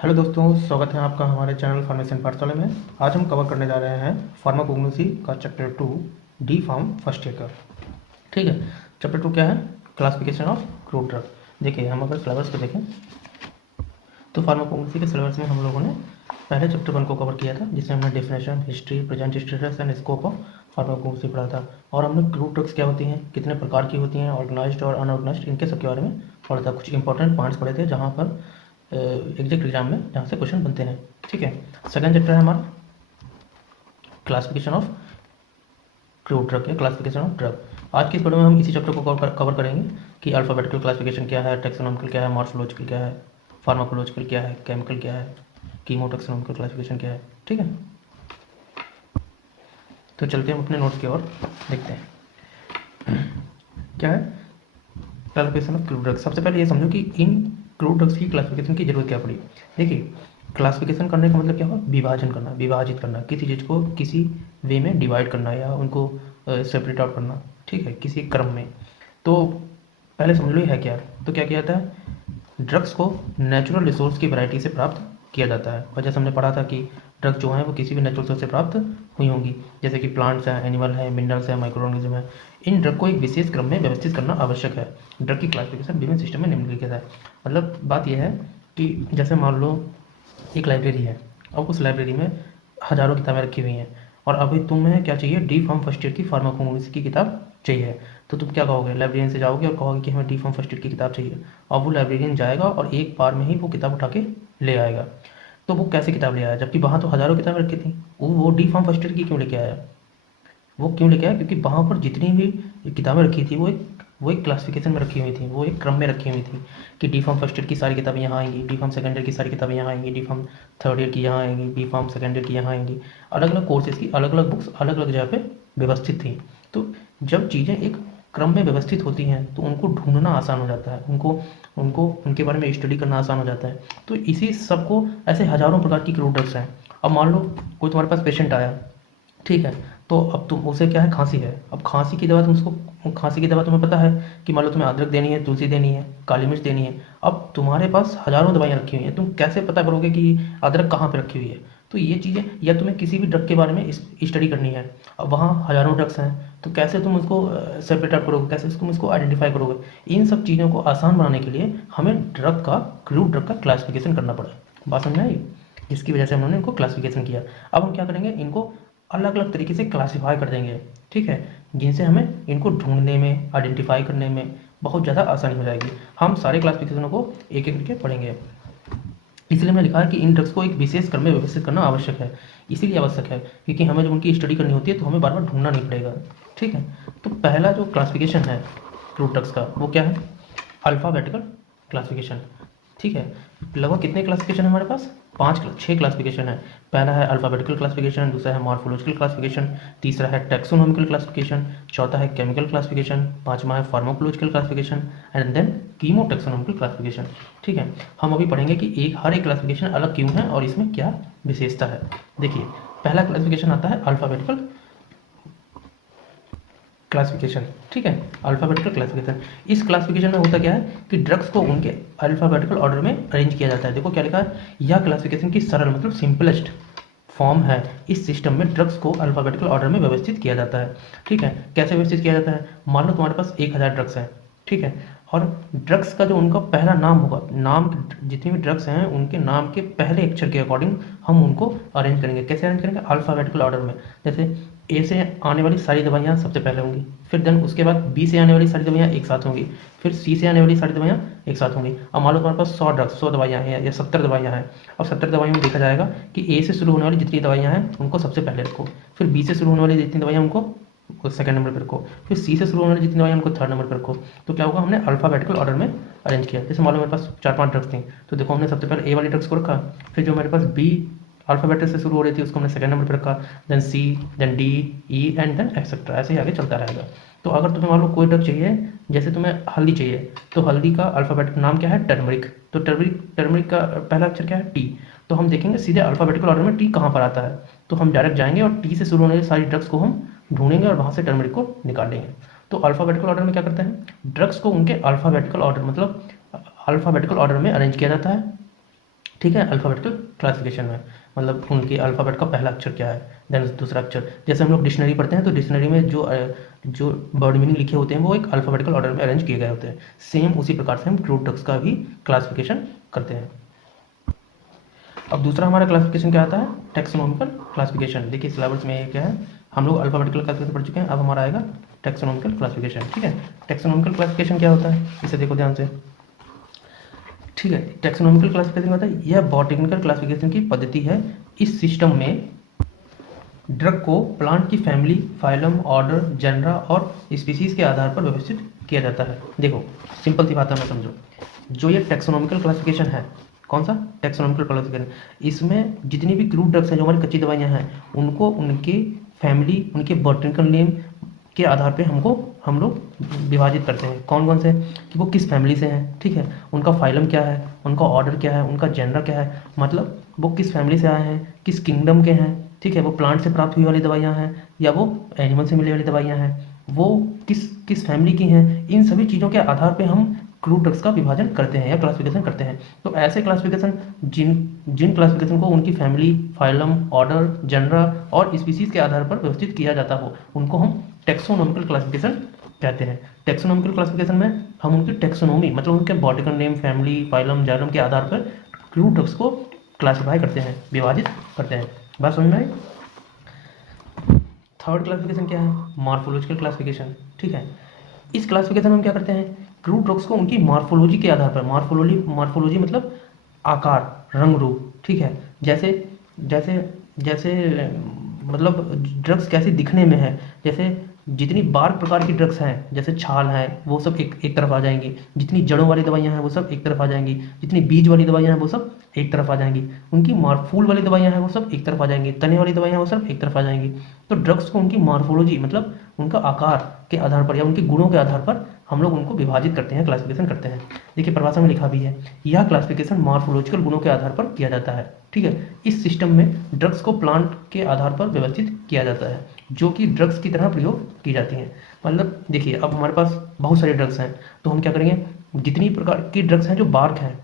Hello दोस्तों, स्वागत है आपका हमारे चैनल फार्मेसन पाठशाला में। आज हम कवर करने जा रहे हैं फार्माकोग्नोसी का chapter 2 D pharm first year का। ठीक है, चैप्टर 2 क्या है? Classification of crude drug. देखिए, हम अगर सिलेबस को देखें तो फार्माकोग्नोसी के सिलेबस में हम लोगों ने पहले चैप्टर 1 को कवर किया था, जिसमें हमने definition, history, present status and scope of pharmacognosy पढ़ा था। और हमने क्रूड ड्रग्स क्या होती हैं, कितने प्रकार की होती हैं, ऑर्गेनाइज्ड और अनऑर्गेनाइज्ड, इनके सब के बारे में पढ़ा था। कुछ इंपॉर्टेंट पॉइंट्स पढ़े थे जहाँ पर एग्जैक्ट एग्जाम में जहाँ से क्वेश्चन बनते हैं। ठीक है, सेकंड चैप्टर है हमारा क्लासिफिकेशन ऑफ क्रूड ड्रग या क्लासिफिकेशन ऑफ ड्रग। आज की इस वीडियो में हम इसी चैप्टर को कवर करेंगे कि अल्फाबेटिकल क्लासिफिकेशन क्या है, टेक्सोनॉमिकल क्या है, मॉर्फोलॉजिकल क्या है, फार्माकोलॉजिकल क्या है, केमिकल क्या है, कीमोटेक्सोनॉमिकल क्लासिफिकेशन क्या है। ठीक है, तो चलते हैं हम अपने नोट्स की ओर, देखते हैं क्या है क्लासिफिकेशन ऑफ क्रूड ड्रग्स। सबसे पहले ये समझो कि इन क्रूड ड्रग्स की क्लासिफिकेशन की जरूरत क्या पड़ी। देखिए, क्लासिफिकेशन करने का मतलब क्या हुआ? विभाजन करना, विभाजित करना, किसी चीज़ को किसी वे में डिवाइड करना या उनको सेपरेट आउट करना। ठीक है, किसी क्रम में। तो पहले समझ लो ये है क्या। तो क्या किया जाता है, ड्रग्स को नेचुरल रिसोर्स की वैरायटी से प्राप्त किया जाता है। और जैसे हमने पढ़ा था कि ड्रग्स जो हैं वो किसी भी नेचुरल सोर्स से प्राप्त हुई होंगी, जैसे कि प्लांट्स हैं, एनिमल हैं, मिनरल्स हैं, माइक्रो ऑर्गेनिज्म है। इन ड्रग को एक विशेष क्रम में व्यवस्थित करना आवश्यक है। ड्रग की क्लासिफिकेशन विभिन्न सिस्टम में निम्नलिखित है। मतलब बात यह है कि जैसे मान लो एक लाइब्रेरी है, अब उस लाइब्रेरी में हज़ारों किताबें रखी हुई हैं, और अभी तुम्हें क्या चाहिए, डी फार्म फर्स्ट ईयर की फार्माकोग्नोसी की किताब चाहिए। तो तुम क्या कहोगे, लाइब्रेरियन से जाओगे और कहोगे कि हमें डी फार्म फर्स्ट ईयर की किताब चाहिए। अब वो लाइब्रेरियन जाएगा और एक बार में ही वो किताब उठा के ले आएगा। तो वो कैसे किताब ले आया, जबकि वहाँ तो हज़ारों किताबें रखी थी। वो डी फार्म फर्स्ट ईयर की क्यों लेके आया? वो क्यों लेके आया? क्योंकि वहाँ पर जितनी भी किताबें रखी थी वो एक क्लासिफिकेशन में रखी हुई थी, वो एक क्रम में रखी हुई थी कि डी फार्म फर्स्ट ईयर की सारी किताबें यहाँ आएंगी, डी फार्म सेकेंड ईयर की सारी किताबें यहाँ आएंगी, डी फार्म थर्ड ईयर की यहाँ आएंगी, डी फार्म सेकेंड ईयर की यहाँ आएंगी। अलग अलग कोर्सेज की अलग अलग बुक्स अलग अलग जगह पे व्यवस्थित थी। तो जब चीज़ें एक क्रम में व्यवस्थित होती हैं तो उनको ढूंढना आसान हो जाता है, उनको उनको उनके बारे में स्टडी करना आसान हो जाता है। तो इसी सबको ऐसे हज़ारों प्रकार की क्रूड ड्रग्स हैं। अब मान लो कोई तुम्हारे पास पेशेंट आया, ठीक है, तो अब तुम उसे क्या है, खांसी है। अब खांसी की दवा तुम उसको, खांसी की दवा तुम्हें पता है कि मान लो तुम्हें अदरक देनी है, तुलसी देनी है, काली मिर्च देनी है। अब तुम्हारे पास हज़ारों दवाइयाँ रखी हुई हैं, तुम कैसे पता करोगे कि अदरक कहाँ पे रखी हुई है? तो ये चीज़ें, या तुम्हें किसी भी ड्रग के बारे में स्टडी करनी है, अब वहाँ हज़ारों ड्रग्स हैं, तो कैसे तुम उसको सेपरेट आउट करोगे, कैसे तुम इसको आइडेंटिफाई करोगे? इन सब चीज़ों को आसान बनाने के लिए हमें ड्रग का, क्रूड ड्रग का क्लासिफिकेशन करना पड़ा। बात समझ में आई? जिसकी वजह से हमने इनको क्लासिफिकेशन किया। अब हम क्या करेंगे, इनको अलग अलग तरीके से क्लासीफाई कर देंगे। ठीक है, जिनसे हमें इनको ढूंढने में, आइडेंटिफाई करने में बहुत ज़्यादा आसानी हो जाएगी। हम सारे क्लासिफिकेशनों को एक एक करके पढ़ेंगे। इसलिए हमने लिखा है कि इन ड्रग्स को एक विशेष क्रम में व्यवस्थित करना आवश्यक है। इसीलिए आवश्यक है क्योंकि हमें जब उनकी स्टडी करनी होती है तो हमें बार बार ढूंढना नहीं पड़ेगा। ठीक है, तो पहला जो क्लासिफिकेशन है क्रूड ड्रग्स का वो क्या है? Alphabetical classification. ठीक है, लगभग कितने क्लासिफिकेशन है हमारे पास? 6 क्लासिफिकेशन है। पहला है अल्फ़ाबेटिकल क्लासिफिकेशन, दूसरा है मॉर्फोलॉजिकल क्लासिफिकेशन, तीसरा है टैक्सोनॉमिकल क्लासिफिकेशन, चौथा है केमिकल क्लासिफिकेशन, पांचवा है pharmacological classification and then chemotaxonomical classification. ठीक है, हम अभी पढ़ेंगे कि हर एक क्लासिफिकेशन अलग क्यों है और इसमें क्या विशेषता है। देखिए, पहला क्लासिफिकेशन आता है अल्फ़ाबेटिकल क्लासिफिकेशन। ठीक है, अल्फ़ाबेटिकल क्लासिफिकेशन। इस क्लासिफिकेशन में होता क्या है कि ड्रग्स को उनके अल्फ़ाबेटिकल ऑर्डर में अरेंज किया जाता है। देखो क्या लिखा है, यह क्लासिफिकेशन की सरल मतलब सिंपलेस्ट फॉर्म है। इस सिस्टम में ड्रग्स को अल्फ़ाबेटिकल ऑर्डर में व्यवस्थित किया जाता है। ठीक है, कैसे व्यवस्थित किया जाता है? मान लो तुम्हारे पास 1000 ड्रग्स हैं। ठीक है, और ड्रग्स का जो उनका पहला नाम होगा, नाम जितने भी ड्रग्स हैं उनके नाम के पहले अक्षर के अकॉर्डिंग हम उनको अरेंज करेंगे। कैसे अरेंज करेंगे? अल्फ़ाबेटिकल ऑर्डर में। जैसे ए से आने वाली सारी दवाइयाँ सबसे पहले होंगी, फिर देन उसके बाद बी से आने वाली सारी दवाइयाँ एक साथ होंगी, फिर सी से आने वाली सारी दवाइयाँ एक साथ होंगी। अब मान लो तुम्हारे पास 100 ड्रग्स, 100 दवाइयाँ हैं या 70 दवाइयाँ हैं। अब 70 दवाइयों में देखा जाएगा कि ए से शुरू होने वाली जितनी दवाइयाँ हैं उनको सबसे पहले रखो, फिर बी से शुरू होने वाली जितनी दवाइयाँ उनको सेकंड नंबर पर रखो, फिर सी से शुरू होने वाली जितनी दवाइयाँ उनको थर्ड नंबर पर रखो। तो क्या होगा, हमने अल्फ़ाबेटिकल ऑर्डर में अरेंज किया। जैसे मान लो मेरे पास 4-5 ड्रग्स थी, तो देखो हमने सबसे पहले ए वाली ड्रग्स को रखा, फिर जो मेरे पास बी अल्फ़ाबेट से शुरू हो रही थी उसको हमने सेकंड नंबर पर रखा, then C, then D, E and then etcetera, ऐसे ही आगे चलता रहेगा। तो अगर तुम्हें मान लो कोई ड्रग चाहिए, जैसे तुम्हें हल्दी चाहिए, तो हल्दी का अल्फ़ाबेटिक नाम क्या है? टर्मरिक। तो टर्मरिक का पहला अक्षर क्या है? टी। तो हम देखेंगे सीधे अल्फ़ाबेटिकल ऑर्डर में टी कहाँ पर आता है, तो हम डायरेक्ट जाएंगे और टी से शुरू होने वाली सारी ड्रग्स को हम ढूंढेंगे और वहाँ से टर्मरिक को निकालेंगे। तो अल्फ़ाबेटिकल ऑर्डर में क्या करते हैं, ड्रग्स को उनके अल्फ़ाबेटिकल ऑर्डर मतलब अल्फ़ाबेटिकल ऑर्डर में अरेंज किया जाता है। ठीक है, अल्फ़ाबेटिकल क्लासिफिकेशन में, मतलब उनके अल्फ़ाबेट का पहला अक्षर क्या है, देन दूसरा अक्षर। जैसे हम लोग डिक्शनरी पढ़ते हैं तो डिक्शनरी में जो वर्ड मीनिंग लिखे होते हैं वो एक अल्फ़ाबेटिकल ऑर्डर में अरेंज किए गए होते हैं। सेम उसी प्रकार से हम क्रूड ड्रग्स का भी क्लासिफिकेशन करते हैं। अब दूसरा हमारा क्लासिफिकेशन क्या आता है, टैक्सोनॉमिकल क्लासिफिकेशन। देखिए सिलेबस में ये क्या है, हम लोग अल्फ़ाबेटिकल क्लासिफिकेशन पढ़ चुके हैं, अब हमारा आएगा टैक्सोनॉमिकल क्लासिफिकेशन। ठीक है, टैक्सोनॉमिकल क्लासिफिकेशन क्या होता है, इसे देखो ध्यान से। ठीक है, टैक्सोनॉमिकल क्लासिफिकेशन होता है, यह बॉटनिकल क्लासिफिकेशन की पद्धति है। इस सिस्टम में ड्रग को प्लांट की फैमिली, फाइलम, ऑर्डर, जेनरा और स्पीसीज के आधार पर व्यवस्थित किया जाता है। देखो सिंपल सी बात है, मैं समझो, जो ये टैक्सोनॉमिकल क्लासिफिकेशन है, कौन सा टैक्सोनॉमिकल क्लासिफिकेशन, इसमें जितनी भी क्रूड ड्रग्स हैं जो हमारी कच्ची दवाइयाँ हैं, उनको उनके फैमिली, उनके बॉटनिकल नेम के आधार पे हम लोग विभाजित करते हैं। कौन कौन से, कि वो किस फैमिली से हैं, ठीक है, उनका फाइलम क्या है, उनका ऑर्डर क्या है, उनका जेनर क्या है, मतलब वो किस फैमिली से आए हैं, किस किंगडम के हैं, ठीक है, वो प्लांट से प्राप्त हुई वाली दवाइयाँ हैं या वो एनिमल से मिली वाली दवाइयाँ हैं, वो किस किस फैमिली की हैं, इन सभी चीज़ों के आधार पे हम क्रूड ड्रग्स का विभाजन करते हैं या क्लासिफिकेशन करते हैं। तो ऐसे क्लासिफिकेशन जिन जिन क्लासिफिकेशन को उनकी फैमिली, फाइलम, ऑर्डर, जनरा और स्पीसीज के आधार पर व्यवस्थित किया जाता हो, उनको हम टैक्सोनॉमिकल क्लासिफिकेशन कहते हैं। टैक्सोनॉमिकल क्लासिफिकेशन में हम उनकी टैक्सोनॉमी, मतलब उनके botanical name, family, phylum, xylem के आधार पर क्रूड ड्रग्स को क्लासिफाई करते हैं, विभाजित करते हैं। बात समझ में आई। थर्ड क्लासिफिकेशन क्या है, मॉर्फोलॉजिकल क्लासिफिकेशन। ठीक है, इस क्लासिफिकेशन में हम क्या करते हैं, क्रूड ड्रग्स को उनकी मॉर्फोलॉजी के आधार पर, मॉर्फोलॉजी मतलब आकार, रंग रूप, ठीक है, जैसे जैसे जैसे मतलब ड्रग्स कैसी दिखने में है, जैसे जितनी बार प्रकार की ड्रग्स हैं, जैसे छाल है, वो सब एक तरफ आ जाएंगी, जितनी जड़ों वाली दवाइयाँ हैं वो सब एक तरफ आ जाएंगी, जितनी बीज वाली दवाइयाँ हैं वो सब एक तरफ आ जाएंगी, उनकी फूल वाली दवाइयाँ हैं वो सब एक तरफ आ जाएंगी, तने वाली दवाइयाँ वो सब एक तरफ आ जाएंगी। तो ड्रग्स को उनकी मॉर्फोलॉजी मतलब उनका आकार के आधार पर या उनके गुणों के आधार पर हम लोग उनको विभाजित करते हैं, क्लासिफिकेशन करते हैं। देखिए परिभाषा में लिखा भी है, यह क्लासिफिकेशन मॉर्फोलॉजिकल गुणों के आधार पर किया जाता है। ठीक है, इस सिस्टम में ड्रग्स को प्लांट के आधार पर व्यवस्थित किया जाता है, जो कि ड्रग्स की तरह प्रयोग की जाती हैं। मतलब देखिए अब हमारे पास बहुत सारे ड्रग्स हैं, तो हम क्या करेंगे, जितनी प्रकार की ड्रग्स हैं जो बार्क हैं,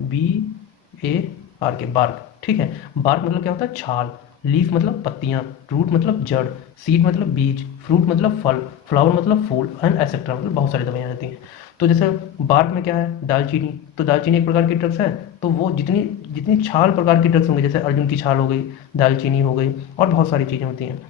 BARK, बार्क, ठीक है, बार्क मतलब क्या होता है, छाल, लीफ मतलब पत्तियां, रूट मतलब जड़, सीड मतलब बीज, फ्रूट मतलब फल, फ्लावर मतलब फूल, एंड एक्सेट्रा मतलब बहुत सारी दवाइयाँ रहती हैं। तो जैसे बार्क में क्या है, दालचीनी, तो दालचीनी एक प्रकार की ड्रग्स है, तो वो जितनी जितनी छाल प्रकार की ड्रग्स होंगी, जैसे अर्जुन की छाल हो गई, दालचीनी हो गई और बहुत सारी चीज़ें होती हैं,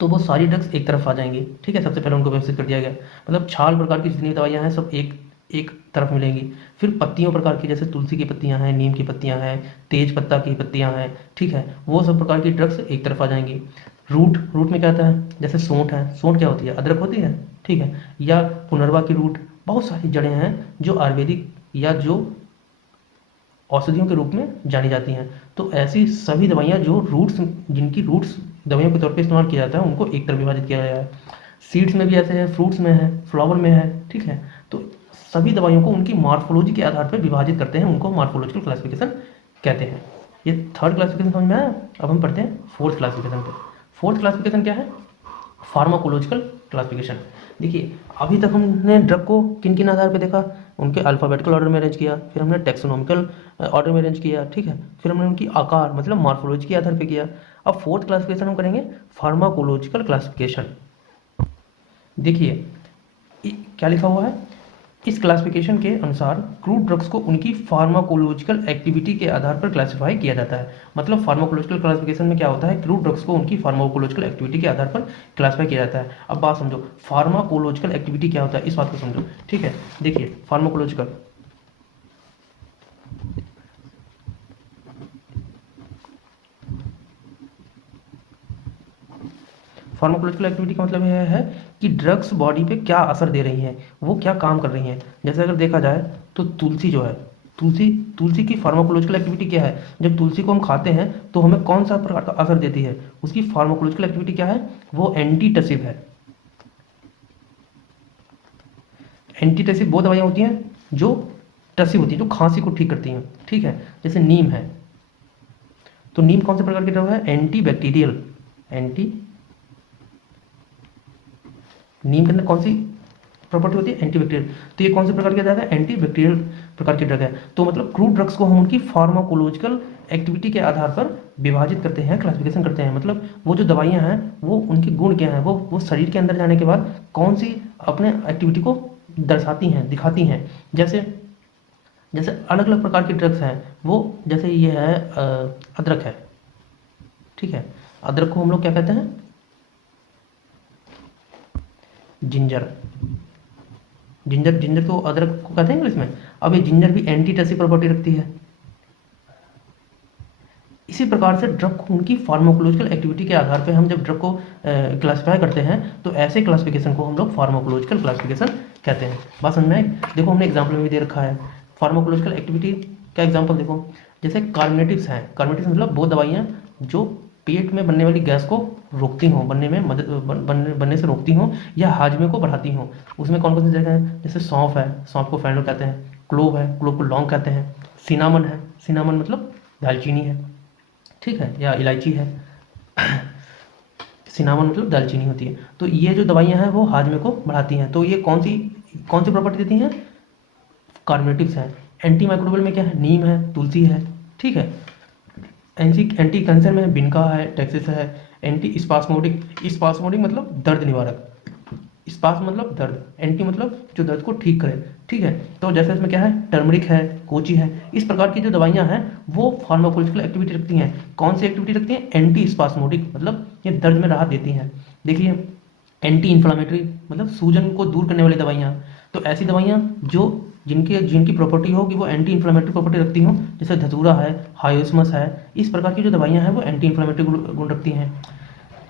तो वो सारी ड्रग्स एक तरफ आ जाएंगी। ठीक है, सबसे पहले उनको व्यवस्थित कर दिया गया, मतलब छाल प्रकार की जितनी दवाइयाँ हैं सब एक एक तरफ मिलेंगी। फिर पत्तियों प्रकार की, जैसे तुलसी की पत्तियां हैं, नीम की पत्तियां हैं, तेज पत्ता की पत्तियां हैं, ठीक है, वो सब प्रकार की ड्रग्स एक तरफ आ जाएंगी। रूट में क्या आता है, जैसे सोंठ है, सोंठ क्या होती है, अदरक होती है, ठीक है, या पुनर्वा की रूट, बहुत सारी जड़ें हैं जो आयुर्वेदिक या जो औषधियों के रूप में जानी जाती हैं। तो ऐसी सभी दवाइयाँ जो रूट्स, जिनकी रूट्स दवाइयों के तौर पे इस्तेमाल किया जाता है, उनको एक तरफ विभाजित किया गया है। सीड्स में भी ऐसे है, फ्रूट्स में है, फ्लावर में है, ठीक है, तो सभी दवाइयों को उनकी मॉर्फोलॉजी के आधार पर विभाजित करते हैं, उनको मॉर्फोलॉजिकल क्लासिफिकेशन कहते हैं। ये थर्ड क्लासिफिकेशन समझ में आया। अब हम पढ़ते हैं फोर्थ क्लासिफिकेशन पे। फोर्थ क्लासिफिकेशन क्या है, फार्माकोलॉजिकल क्लासिफिकेशन। देखिए अभी तक हमने ड्रग को किन किन आधार पे देखा, उनके अल्फ़ाबेटिकल ऑर्डर में अरेंज किया, फिर हमने टैक्सोनॉमिकल ऑर्डर में अरेंज किया, ठीक है, फिर हमने उनकी आकार मतलब मॉर्फोलॉजी के आधार पे किया। अब फोर्थ क्लासिफिकेशन हम करेंगे फार्माकोलॉजिकल क्लासिफिकेशन। देखिए क्या लिखा हुआ है, इस क्लासिफिकेशन के अनुसार क्रूड ड्रग्स को उनकी फार्माकोलॉजिकल एक्टिविटी के आधार पर क्लासिफाई किया जाता है। मतलब फार्माकोलॉजिकल क्लासिफिकेशन में क्या होता है, क्रूड ड्रग्स को उनकी फार्माकोलॉजिकल एक्टिविटी के आधार पर क्लासिफाई किया जाता है। अब बात समझो, फार्माकोलॉजिकल एक्टिविटी क्या होता है, इस बात को समझो। ठीक है, देखिए फार्माकोलॉजिकल, फार्माकोलॉजिकल एक्टिविटी का मतलब यह है कि ड्रग्स बॉडी पे क्या असर दे रही हैं, वो क्या काम कर रही हैं। जैसे अगर देखा जाए तो तुलसी जो है, तुलसी की फार्माकोलॉजिकल एक्टिविटी क्या है, जब तुलसी को हम खाते हैं तो हमें कौन सा प्रकार का असर देती है, उसकी फार्माकोलॉजिकल एक्टिविटी क्या है, वो एंटीटसिव है। एंटीटसिव वो दवाइयाँ होती हैं जो टसिव होती हैं, जो खांसी को ठीक करती हैं। ठीक है, जैसे नीम है, तो नीम कौन से प्रकार की दवा है, एंटी बैक्टीरियल, नीम के अंदर कौन सी प्रॉपर्टी होती है एंटीबैक्टीरियल। तो ये कौन से प्रकार की ड्रग है? एंटीबैक्टीरियल प्रकार की ड्रग है। तो मतलब क्रूड ड्रग्स को हम उनकी फार्माकोलॉजिकल एक्टिविटी के आधार पर विभाजित करते हैं, क्लासिफिकेशन करते हैं। मतलब वो जो दवाइयाँ हैं वो उनके गुण क्या हैं, वो शरीर के अंदर जाने के बाद कौन सी अपने एक्टिविटी को दर्शाती हैं, दिखाती हैं। जैसे जैसे अलग अलग प्रकार की ड्रग्स हैं वो, जैसे ये है अदरक है, ठीक है। अदरक को हम लोग क्या कहते हैं? जिंजर। जिंजर जिंजर तो अदरक को कहते हैं इंग्लिश में। अब ये जिंजर भी एंटीटसिव प्रॉपर्टी रखती है। इसी प्रकार से ड्रग को उनकी फार्माकोलॉजिकल एक्टिविटी के आधार पे हम जब ड्रग को क्लासिफाई करते हैं तो ऐसे क्लासिफिकेशन को हम लोग फार्माकोलॉजिकल क्लासिफिकेशन कहते हैं। बात समझ में आई? देखो हमने एग्जाम्पल में भी दे रखा है फार्माकोलॉजिकल एक्टिविटी का एग्जाम्पल। देखो जैसे कार्बोनेटिव्स हैं, कार्बोनेटिव्स मतलब वो दवाइयाँ जो पेट में बनने वाली गैस को रोकती हों, बनने में मदद बनने से रोकती हों या हाजमे को बढ़ाती हों। उसमें कौन कौन सी जगह है? जैसे सौंफ है, सौंफ को फेनोल कहते हैं। क्लोव है, क्लोव को लौंग कहते हैं। सिनामन है, सिनामन मतलब दालचीनी है, ठीक है, या इलायची है। सिनामन मतलब दालचीनी होती है। तो ये जो दवाइयाँ हैं वो हाजमे को बढ़ाती हैं। तो ये कौन सी प्रॉपर्टी देती हैं? कार्बोनेटिव्स हैं। एंटी माइक्रोबियल में क्या है? नीम है, तुलसी है, ठीक है। एंटी कैंसर में बिनका है, टैक्सिस है। एंटी स्पास्मोडिक, स्पास्मोडिक मतलब दर्द निवारक, स्पास मतलब दर्द, एंटी मतलब जो दर्द को ठीक करे, ठीक है। तो जैसे इसमें क्या है? टर्मरिक है, कोची है। इस प्रकार की जो दवाइयाँ हैं वो फार्माकोलॉजिकल एक्टिविटी रखती हैं। कौन सी एक्टिविटी रखती हैं? एंटी स्पास्मोडिक मतलब ये दर्द में राहत देती हैं। देखिए एंटी इन्फ्लामेटरी मतलब सूजन को दूर करने वाली दवाइयाँ। तो ऐसी दवाइयाँ जो जिनकी प्रॉपर्टी हो कि वो एंटी इन्फ्लामेटरी प्रॉपर्टी रखती हो, जैसे धतूरा है, हायोस्मस है। इस प्रकार की जो दवाइयाँ हैं वो एंटी इन्फ्लामेटरी गुण रखती हैं।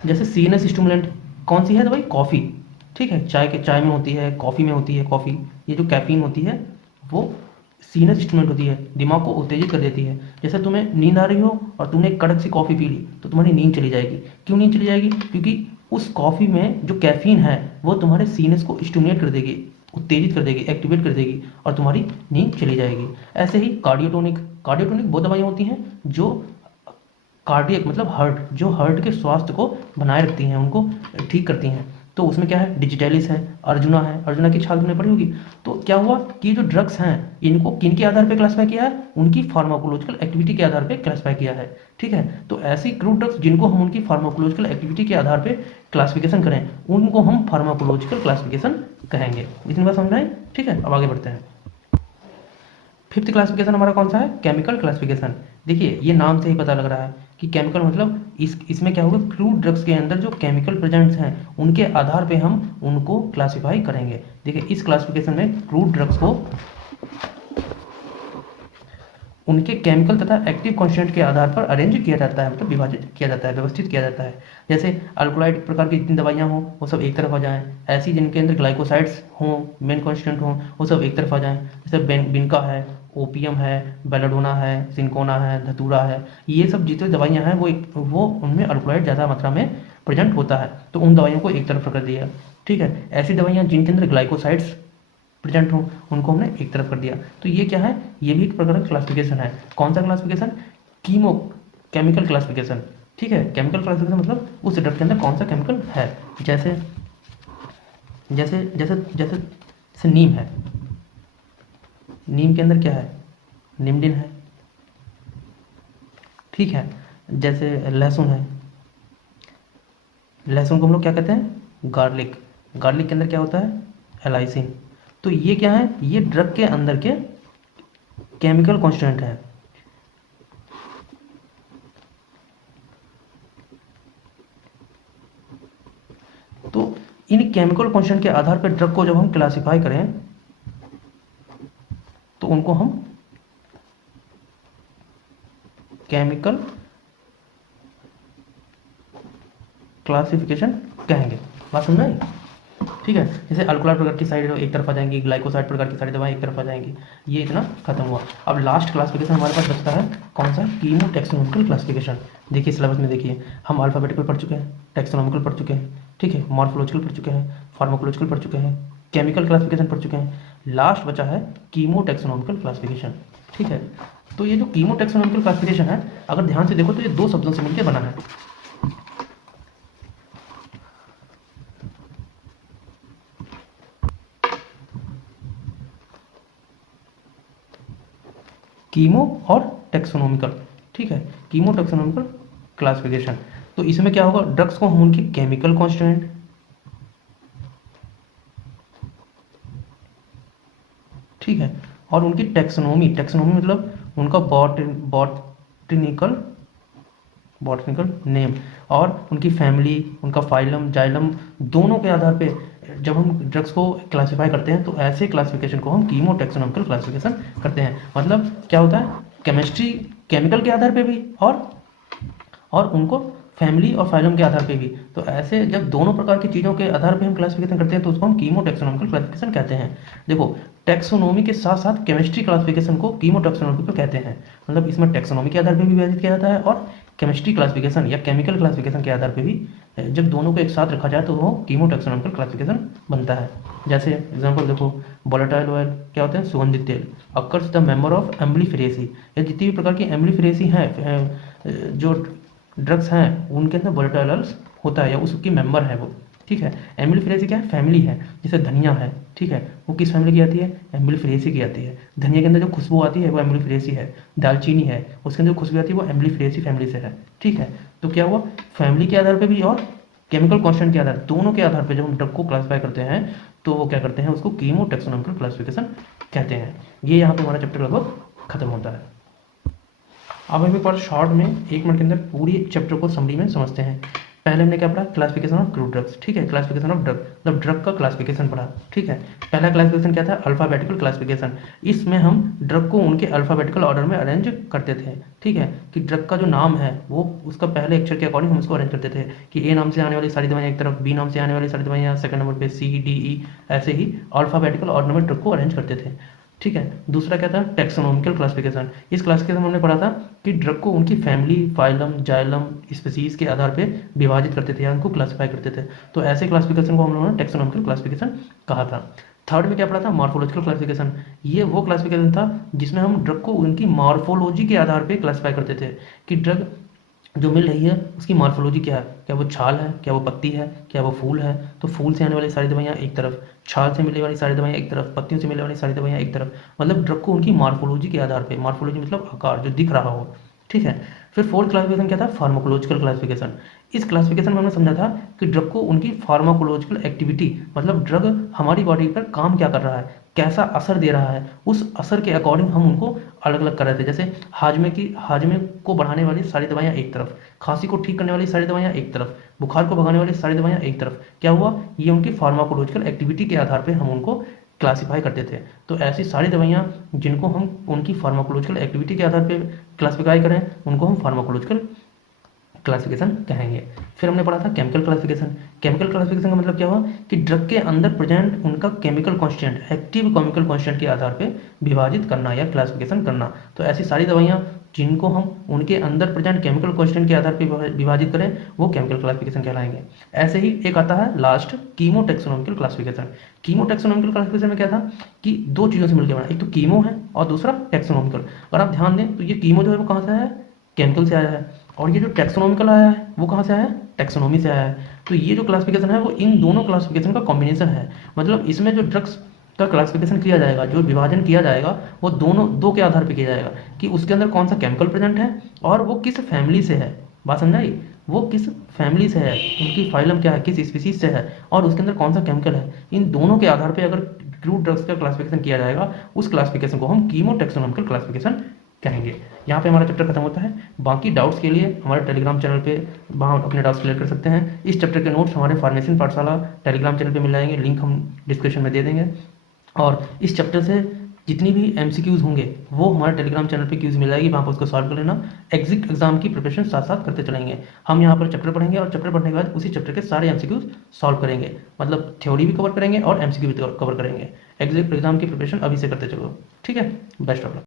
जैसे सीएनएस स्टिमुलेंट, कौन सी है दवाई? कॉफ़ी, ठीक है। चाय में होती है, कॉफ़ी में होती है। कॉफ़ी ये जो कैफीन होती है वो सीनस स्टिमुलेंट होती है, दिमाग को उत्तेजित कर देती है। जैसे तुम्हें नींद आ रही हो और तुमने एक कड़क सी कॉफ़ी पी ली तो तुम्हारी नींद चली जाएगी। क्यों नींद चली जाएगी? क्योंकि उस कॉफ़ी में जो कैफीन है वो तुम्हारे सीनस को स्टिमुलेट कर देगी, उत्तेजित कर देगी, एक्टिवेट कर देगी और तुम्हारी नींद चली जाएगी। ऐसे ही कार्डियोटोनिक, कार्डियोटोनिक वो दवाइयाँ होती हैं जो कार्डियक मतलब हार्ट, जो हार्ट के स्वास्थ्य को बनाए रखती हैं, उनको ठीक करती हैं। तो उसमें क्या है? डिजिटैलिस है, अर्जुना है। अर्जुना की छाल तुमने पढ़ी होगी। तो क्या हुआ कि जो ड्रग्स हैं इनको किन के आधार पर क्लासिफाई किया है? उनकी फार्माकोलॉजिकल एक्टिविटी के आधार पर क्लासिफाई किया है, ठीक है। तो ऐसी क्रूड ड्रग्स जिनको हम उनकी फार्माकोलॉजिकल एक्टिविटी के आधार पर क्लासिफिकेशन करें उनको हम फार्माकोलॉजिकल क्लासिफिकेशन कहेंगे। इतनी बात समझ में आई? ठीक है, अब आगे बढ़ते हैं। फिफ्थ क्लासिफिकेशन हमारा कौन सा है? Chemical classification. देखिए ये नाम से ही पता लग रहा है कि केमिकल मतलब इसमें क्या होगा? क्रूड ड्रग्स के अंदर जो केमिकल प्रेजेंट्स हैं उनके आधार पे हम उनको क्लासिफाई करेंगे। देखिए इस क्लासिफिकेशन में क्रूड ड्रग्स को उनके केमिकल तथा एक्टिव कॉन्स्टिट्यूएंट के आधार पर अरेंज किया जाता है, मतलब विभाजित किया जाता है, व्यवस्थित किया जाता है। जैसे अल्कोलाइड प्रकार की जितनी दवाइयाँ हों वो सब एक तरफ आ जाएं, ऐसी जिनके अंदर ग्लाइकोसाइड्स हों, मेन कॉन्स्टिट्यूएंट हों, वो सब एक तरफ आ जाएं। जैसे बिनका है, ओपियम है, बेलाडोना है, सिंकोना है, धतूरा है। ये सब जितनी दवाइयाँ हैं वो उनमें अल्कोलाइड ज़्यादा मात्रा में प्रेजेंट होता है, तो उन दवाइयों को एक तरफ कर दिया, ठीक है। ऐसी दवाइयाँ जिनके अंदर ग्लाइकोसाइड्स प्रेजेंट हो उनको हमने एक तरफ कर दिया। तो ये क्या है? ये भी एक प्रकार का क्लासिफिकेशन है। कौन सा क्लासिफिकेशन? केमिकल क्लासिफिकेशन, ठीक है। केमिकल क्लासिफिकेशन मतलब उस ड्रग के अंदर कौन सा केमिकल है। जैसे जैसे जैसे जैसे जैसे नीम है, नीम के अंदर क्या है? निम्डिन है, ठीक है। जैसे लहसुन है, लहसुन को हम लोग क्या कहते हैं? गार्लिक। गार्लिक के अंदर क्या होता है? एलाइसिन। तो ये क्या है? ये ड्रग के अंदर के केमिकल कॉन्स्टिट्यूएंट है। तो इन केमिकल कॉन्स्टिट्यूएंट के आधार पर ड्रग को जब हम क्लासिफाई करें तो उनको हम केमिकल क्लासिफिकेशन कहेंगे। बात समझ में आई? ठीक है। जैसे अल्कोहल प्रकार की सारी एक तरफ आ जाएंगी, ग्लाइकोसाइड प्रकार की सारी दवाएं एक तरफ आ जाएंगी। ये इतना खत्म हुआ। अब लास्ट क्लासिफिकेशन हमारे पास बचता है कौन सा? कीमोटैक्सोनॉमिकल क्लासिफिकेशन। देखिए सिलेबस में देखिए हम अल्फाबेटिकल पढ़ चुके हैं, टैक्सोनॉमिकल पढ़ चुके हैं, ठीक है, मॉर्फोलॉजिकल पढ़ चुके हैं, फार्माकोलॉजिकल पढ़ चुके हैं, केमिकल क्लासिफिकेशन पढ़ चुके हैं। लास्ट बचा है कीमोटैक्सोनॉमिकल क्लासिफिकेशन, ठीक है। तो ये जो कीमोटैक्सोनॉमिकल क्लासिफिकेशन है अगर ध्यान से देखो तो ये दो शब्दों से मिलकर बना है। कीमो और टैक्सोनॉमिकल, ठीक है, कीमो टैक्सोनॉमिकल क्लासिफिकेशन। तो इसमें क्या होगा, ड्रग्स को हम उनके केमिकल कॉन्स्टेंट, ठीक है, और उनकी टैक्सोनॉमी, टैक्सोनॉमी मतलब उनका बॉटनिकल बॉटनिकल नेम, और उनकी फैमिली, उनका फाइलम जाइलम, दोनों के आधार पे जब हम ड्रग्स को क्लासिफाई करते हैं तो ऐसे क्लासिफिकेशन को हम कीमो टैक्सोनॉमिकल क्लासिफिकेशन करते हैं। मतलब क्या होता है, केमिस्ट्री केमिकल के आधार पे भी और उनको फैमिली और फाइलम के आधार पे भी। तो ऐसे जब दोनों प्रकार की चीज़ों के आधार पे हम क्लासिफिकेशन करते हैं तो उसको हम कीमो टैक्सोनॉमिकल क्लासिफिकेशन कहते हैं। देखो, टैक्सोनॉमी के साथ साथ केमिस्ट्री क्लासिफिकेशन को कीमो टैक्सोनॉमिकल कहते हैं। मतलब इसमें टैक्सोनॉमी के आधार पे भी विभाजित किया जाता है और केमिस्ट्री क्लासिफिकेशन या केमिकल क्लासिफिकेशन के आधार पे भी, जब दोनों को एक साथ रखा जाए तो वो कीमो टैक्सोनॉमिकल क्लासिफिकेशन बनता है। जैसे एग्जांपल देखो, वोलेटाइल ऑयल क्या होते हैं, सुगंधित तेल, अकर्स द मेंबर ऑफ एम्बलीफेरेसी, या जितनी भी प्रकार की एम्बलीफेरेसी हैं जो ड्रग्स हैं उनके अंदर वोलेटाइल ऑयल्स होता है या उसकी मेंबर है वो, ठीक है। एम्बलीफेरेसी क्या है, फैमिली है। जैसे धनिया है, ठीक है, वो किस फैमिली की आती है, एम्बलीफेरेसी की आती है। धनिया के अंदर जो खुशबू आती है वो एम्बलीफेरेसी है। दालचीनी है, उसके अंदर जो खुशबू आती है वो एम्बलीफेरेसी फैमिली से है, ठीक है। तो क्या हुआ, फैमिली के आधार पर भी और केमिकल कॉन्स्टेंट के आधार, दोनों के आधार पर जब हम ड्रग को क्लासीफाई करते हैं तो वो क्या करते हैं, उसको कीमो टैक्सोनॉमिकल क्लासिफिकेशन कहते हैं। ये यहाँ पे हमारा चैप्टर लगभग खत्म होता है। अब हम एक बार शॉर्ट में 1 मिनट के अंदर पूरी चैप्टर को समरी में समझते हैं। पहले हमने क्या पढ़ा, क्लासिफिकेशन ऑफ क्रूड ड्रग्स, ठीक है, क्लासिफिकेशन ऑफ ड्रग, मतलब ड्रग का क्लासिफिकेशन पढ़ा, ठीक है। पहला क्लासिफिकेशन क्या था, अल्फाबेटिकल क्लासिफिकेशन। इसमें हम ड्रग को उनके अल्फाबेटिकल ऑर्डर में अरेंज करते थे, ठीक है, कि ड्रग का जो नाम है वो उसका पहले अक्षर के अकॉर्डिंग हम उसको अरेंज करते थे कि ए नाम से आने वाली सारी दवाइयाँ एक तरफ, बी नाम से आने वाली सारी दवाइयाँ सेकंड नंबर पे, सी डी ई, ऐसे ही अल्फाबेटिकल ऑर्डर में ड्रग को अरेंज करते थे, ठीक है। दूसरा क्या था, टैक्सोनॉमिकल क्लासिफिकेशन। इस क्लासिफिकेशन में हमने पढ़ा था कि ड्रग को उनकी फैमिली, फाइलम, जाइलम, स्पीसीज के आधार पे विभाजित करते थे या उनको क्लासिफाई करते थे। तो ऐसे क्लासिफिकेशन को हम लोगों ने टैक्सोनॉमिकल क्लासिफिकेशन कहा था। थर्ड में क्या पढ़ा था, मॉर्फोलॉजिकल क्लासिफिकेशन। ये वो क्लासिफिकेशन था जिसमें हम ड्रग को उनकी मॉर्फोलॉजी के आधार पे क्लासिफाई करते थे कि ड्रग जो मिल रही है उसकी मॉर्फोलॉजी क्या है, क्या वो छाल है, क्या वो पत्ती है, क्या वो फूल है। तो फूल से आने वाली सारी दवाइयाँ एक तरफ, छाल से मिलने वाली सारी दवाइयाँ एक तरफ, पत्तियों से मिलने वाली सारी दवाइयाँ एक तरफ। मतलब ड्रग को उनकी मॉर्फोलॉजी के आधार पे, मॉर्फोलॉजी मतलब आकार जो दिख रहा हो, ठीक है। फिर फोर्थ क्लासिफिकेशन क्या था, फार्माकोलॉजिकल क्लासिफिकेशन। इस क्लासिफिकेशन में हमने समझा था कि ड्रग को उनकी फार्माकोलॉजिकल एक्टिविटी, मतलब ड्रग हमारी बॉडी पर काम क्या कर रहा है, कैसा असर दे रहा है, उस असर के अकॉर्डिंग हम उनको अलग अलग कर रहे थे। जैसे हाजमे को बढ़ाने वाली सारी दवाइयाँ एक तरफ, खांसी को ठीक करने वाली सारी दवाइयाँ एक तरफ, बुखार को भगाने वाली सारी दवाइयाँ एक तरफ। क्या हुआ, ये उनकी फार्माकोलॉजिकल एक्टिविटी के आधार पर हम उनको क्लासिफाई करते थे। तो ऐसी सारी दवाइयाँ जिनको हम उनकी फार्माकोलॉजिकल एक्टिविटी के आधार पे क्लासिफाई करें उनको हम फार्माकोलॉजिकल क्लासिफिकेशन कहेंगे। फिर हमने पढ़ा था केमिकल क्लासिफिकेशन। केमिकल क्लासिफिकेशन का मतलब क्या हुआ कि ड्रग के अंदर प्रेजेंट उनका chemical constant, active chemical constant के आधार पे विभाजित करना या क्लासिफिकेशन करना। तो ऐसी सारी दवाइयाँ जिनको हम उनके अंदर प्रेजेंट केमिकल कांस्टेंट के आधार पर विभाजित करें वो केमिकल क्लासिफिकेशन कहलाएंगे। ऐसे ही एक आता है last, chemo taxonomical classification. Chemo taxonomical classification में क्या था कि दो चीज़ों से मिलकर बना, एक तो कीमो है और दूसरा टैक्सोनॉमिकल। अगर आप ध्यान दें तो ये कीमो जो है वो कहाँ से आया है, केमिकल से आया है, और ये जो टैक्सोनॉमिकल आया है वो कहाँ से आया है, टैक्सोनॉमी से आया है। तो ये जो क्लासिफिकेशन है वो इन दोनों क्लासिफिकेशन का कॉम्बिनेशन है। मतलब इसमें जो ड्रग्स का क्लासिफिकेशन किया जाएगा, जो विभाजन किया जाएगा वो दोनों दो के आधार पर किया जाएगा कि उसके अंदर कौन सा केमिकल प्रेजेंट है और वो किस फैमिली से है। बात समझाई, वो किस फैमिली से है, उनकी फाइलम क्या है, किस स्पीसीज से है, और उसके अंदर कौन सा केमिकल है। इन दोनों के आधार पर अगर क्रूड ड्रग्स का क्लासिफिकेशन किया जाएगा उस क्लासिफिकेशन को हम कीमो टैक्सोनॉमिकल क्लासिफिकेशन कहेंगे। यहाँ पे हमारा चैप्टर खत्म होता है। बाकी डाउट्स के लिए हमारे टेलीग्राम चैनल पे वहाँ अपने डाउट्स क्लियर कर सकते हैं। इस चैप्टर के नोट्स हमारे फार्मेसी पाठशाला टेलीग्राम चैनल पे मिल जाएंगे, लिंक हम डिस्क्रिप्शन में दे देंगे। और इस चैप्टर से जितनी भी MCQs होंगे वो हमारे टेलीग्राम चैनल पे क्यूज मिल जाएगी, वहाँ पर उसको सॉल्व कर लेना। एग्जिट एग्जाम की प्रिपरेशन साथ साथ करते चलेंगे। हम यहाँ पर चैप्टर पढ़ेंगे और चैप्टर पढ़ने के बाद उसी चैप्टर के सारे MCQs सॉल्व करेंगे। मतलब थ्योरी भी कवर करेंगे और MCQ भी कवर करेंगे। एग्जिट एग्जाम की प्रिपरेशन अभी से करते चलो, ठीक है। Best of luck.